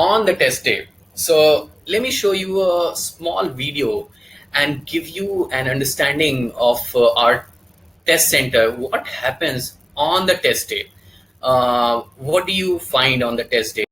on the test day. So let me show you a small video and give you an understanding of our test center. What happens on the test day? What do you find on the test day?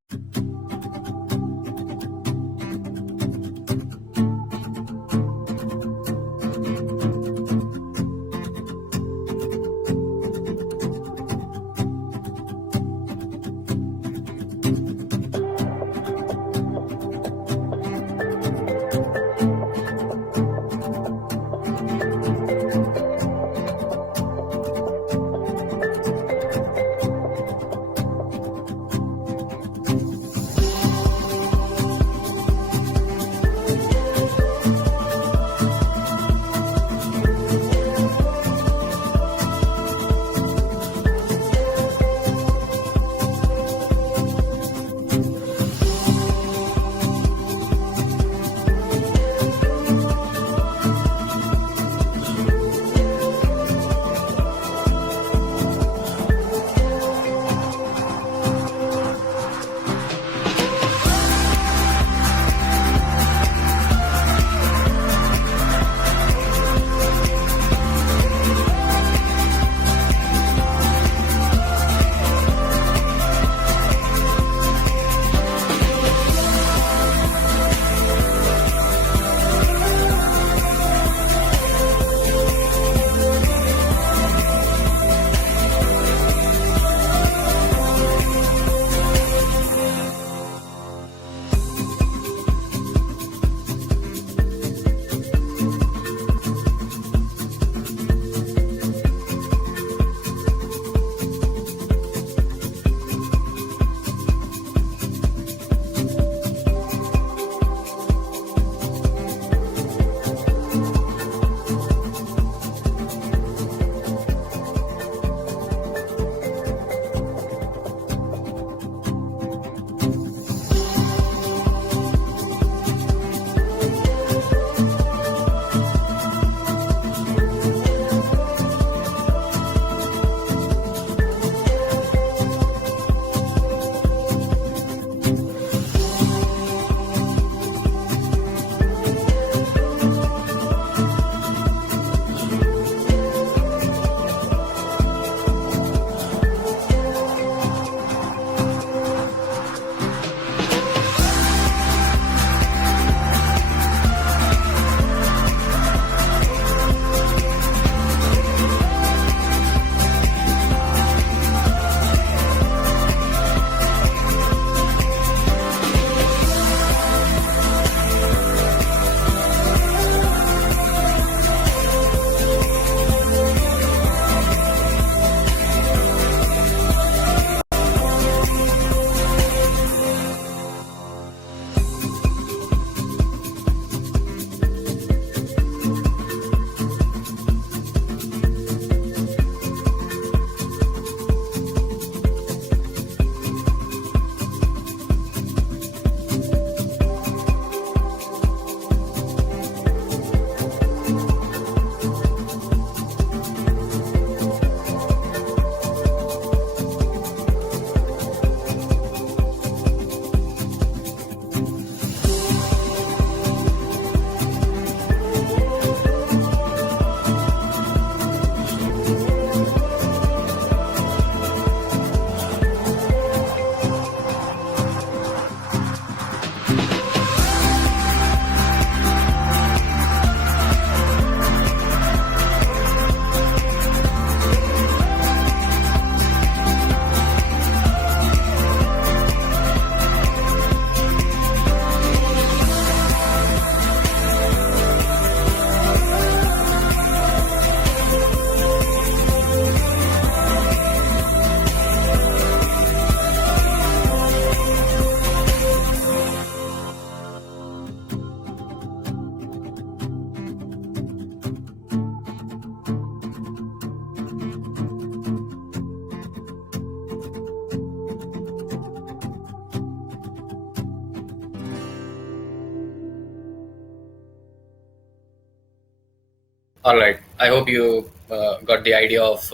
All right. I hope you got the idea of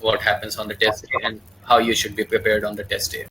what happens on the test day and how you should be prepared on the test day.